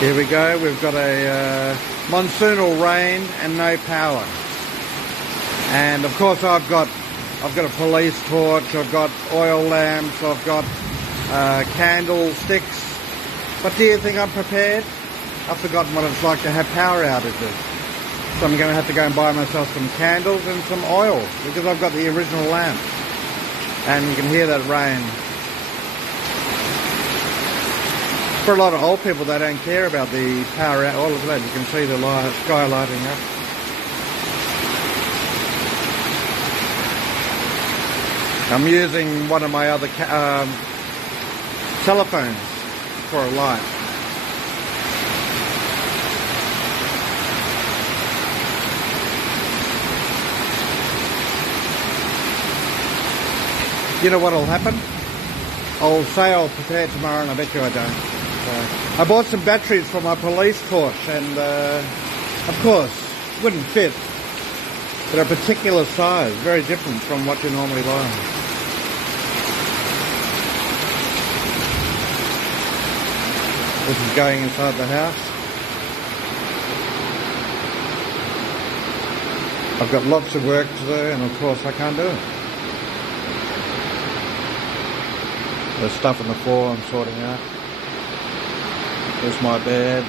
Here we go, we've got a monsoonal rain and no power. And of course I've got a police torch, I've got oil lamps, I've got candlesticks. But do you think I'm prepared? I've forgotten what it's like to have power outages. So I'm going to have to go and buy myself some candles and some oil because I've got the original lamp. And you can hear that rain. For a lot of old people, they don't care about the power out. Oh, look at that, you can see the sky lighting up. I'm using one of my other telephones for a light. You know what'll happen? I'll say I'll prepare tomorrow, and I bet you I don't. I bought some batteries for my police torch, and of course, wouldn't fit. They're a particular size, very different from what you normally buy. This is going inside the house. I've got lots of work to do, and of course I can't do it. There's stuff on the floor I'm sorting out. There's my bed.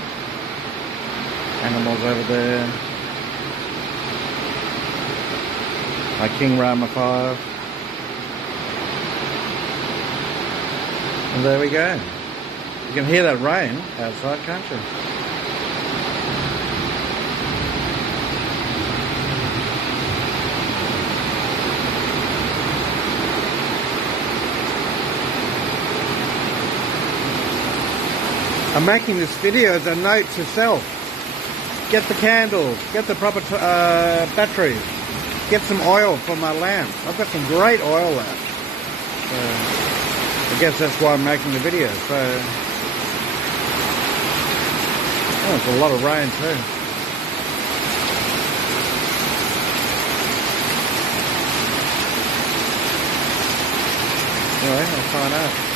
Animals over there. My King Rama 5. And there we go. You can hear that rain outside, can't you? I'm making this video as a note to self. Get the candles, get the proper batteries, get some oil for my lamps. I've got some great oil lamps. I guess that's why I'm making the video. So, oh, it's a lot of rain too. Anyway, I'll sign out.